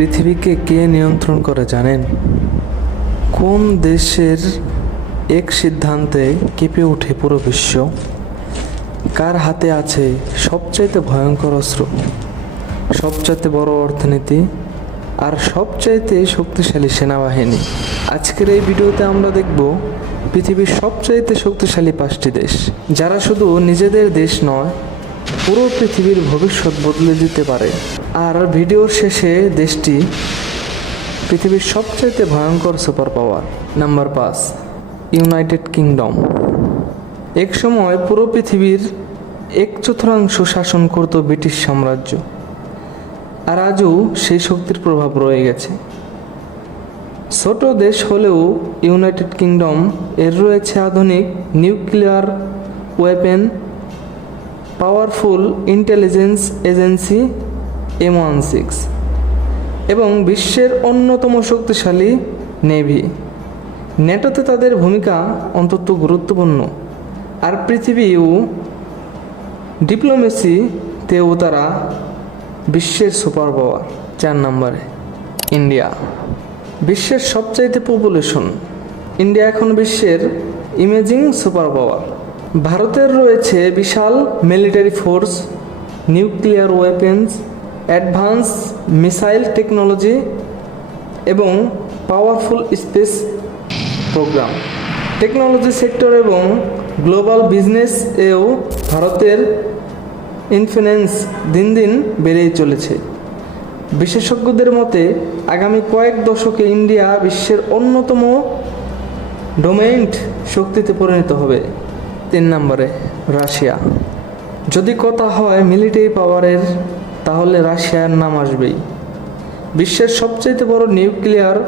পৃথিবীকে কে নিয়ন্ত্রণ করে জানেন? কোন দেশের এক সিদ্ধান্তে কেঁপে ওঠে পুরো বিশ্ব? কার হাতে আছে সবচাইতে ভয়ঙ্কর অস্ত্র, সবচাইতে বড় অর্থনীতি আর সবচাইতে শক্তিশালী সেনাবাহিনী? আজকের এই ভিডিওতে আমরা দেখব পৃথিবীর সবচাইতে শক্তিশালী 5টি দেশ, যারা শুধু নিজেদের দেশ নয়, পুরো পৃথিবীর ভবিষ্যৎ বদলে দিতে পারে। আর ভিডিওর শেষে দেশটি পৃথিবীর সবচাইতে ভয়ঙ্কর super power. Number 5, United kingdom. এক সময় পুরো পৃথিবীর 1/4 শাসন করত ব্রিটিশ সাম্রাজ্য, আর আজও সেই শক্তির প্রভাব রয়ে গেছে। ছোট দেশ হলেও ইউনাইটেড কিংডম এর রয়েছে আধুনিক nuclear weapon, powerful intelligence agency M16 এবং বিশ্বের অন্যতম শক্তিশালী নেভি। নেটোতে তাদের ভূমিকা অত্যন্ত গুরুত্বপূর্ণ, আর পৃথিবী ও ডিপ্লোমেসিতেও তারা বিশ্বের সুপার পাওয়ার। 4 নম্বরে ইন্ডিয়া। বিশ্বের সবচাইতে পপুলেশন, ইন্ডিয়া এখন বিশ্বের ইমেজিং সুপার পাওয়ার। ভারতের রয়েছে বিশাল military force, nuclear weapons, advance missile technology এবং powerful space programme. Technology sector এবং গ্লোবাল বিজনেস এও ভারতের ইনফ্লুয়েন্স দিন দিন বেড়েই চলেছে। বিশেষজ্ঞদের মতে আগামী কয়েক দশকে ইন্ডিয়া বিশ্বের অন্যতম ডোমিনেন্ট শক্তিতে পরিণত হবে। 3 নম্বরে রাশিয়া। যদি কথা হয় মিলিটারি পাওয়ারের, তাহলে রাশিয়ার নাম আসবেই। বিশ্বের সবচেয়ে বড় নিউক্লিয়ার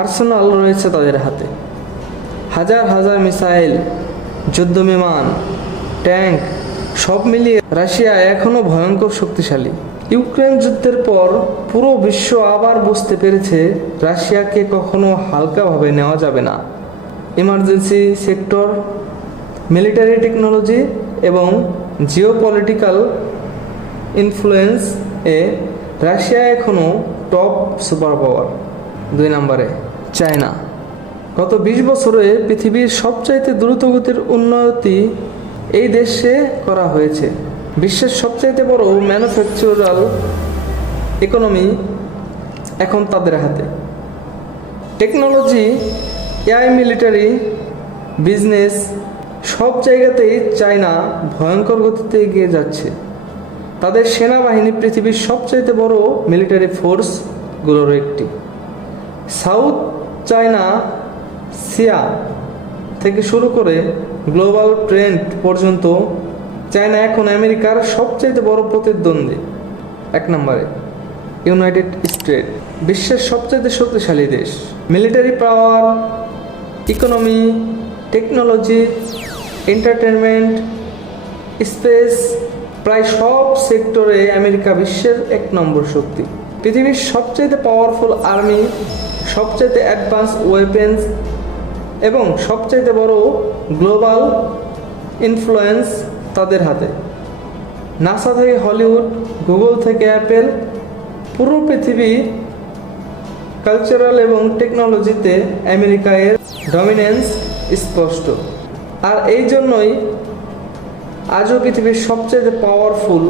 আর্সেনাল রয়েছে তাদের হাতে। হাজার হাজার মিসাইল, যুদ্ধ বিমান, ট্যাঙ্ক সব মিলিয়ে রাশিয়া এখনও ভয়ঙ্কর শক্তিশালী। ইউক্রেন যুদ্ধের পর পুরো বিশ্ব আবার বুঝতে পেরেছে রাশিয়াকে কখনো হালকাভাবে নেওয়া যাবে না। ইমার্জেন্সি সেক্টর, মিলিটারি টেকনোলজি এবং জিওপলিটিক্যাল ইনফ্লুয়েন্স এ রাশিয়া এখনও টপ সুপার পাওয়ার। 2 নম্বরে চায়না। গত 20 বছরে পৃথিবীর সবচাইতে দ্রুতগতির উন্নতি এই দেশে করা হয়েছে। বিশ্বের সবচাইতে বড় ম্যানুফ্যাকচারাল ইকোনমি এখন তাদের হাতে। টেকনোলজি, এআই, মিলিটারি, বিজনেস সব জায়গাতেই চায়না ভয়ঙ্কর গতিতে এগিয়ে যাচ্ছে। তাদের সেনাবাহিনী পৃথিবীর সবচাইতে বড় মিলিটারি ফোর্সগুলোর একটি। সাউথ চায়না সিয়া থেকে শুরু করে গ্লোবাল ট্রেন্ড পর্যন্ত চায়না এখন আমেরিকার সবচাইতে বড় প্রতিদ্বন্দ্বী। 1 নম্বরে ইউনাইটেড স্টেট। বিশ্বের সবচাইতে শক্তিশালী দেশ। মিলিটারি পাওয়ার, ইকোনমি, টেকনোলজি, এন্টারটেনমেন্ট, স্পেস, প্রায় সব সেক্টরে আমেরিকা বিশ্বের 1 নম্বর শক্তি। পৃথিবীর সবচাইতে পাওয়ারফুল আর্মি, সবচাইতে অ্যাডভান্স ওয়েপেন্স এবং সবচাইতে বড় গ্লোবাল ইনফ্লুয়েন্স তাদের হাতে। নাসা থেকে হলিউড, গুগল থেকে অ্যাপেল, পুরো পৃথিবী কালচারাল এবং টেকনোলজিতে আমেরিকা এর ডমিনেন্স স্পষ্ট। আর এই জন্যই আজও পৃথিবীর সবচেয়ে পাওয়ারফুল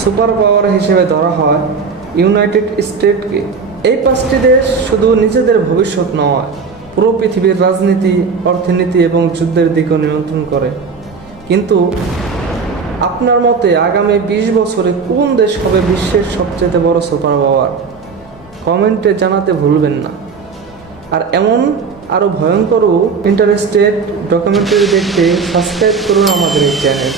সুপার পাওয়ার হিসেবে ধরা হয় ইউনাইটেড স্টেটকে। এই 5টি দেশ শুধু নিজেদের ভবিষ্যৎ নয়, পুরো পৃথিবীর রাজনীতি, অর্থনীতি এবং যুদ্ধের দিকও নিয়ন্ত্রণ করে। কিন্তু আপনার মতে আগামী 20 বছরে কোন দেশ হবে বিশ্বের সবচেয়ে বড় সুপার পাওয়ার? কমেন্টে জানাতে ভুলবেন না। আর এমন আরও ভয়ঙ্কর ও ইন্টারেস্টেড ডকুমেন্টারি দেখতে সাবস্ক্রাইব করুন আমাদের এই চ্যানেল।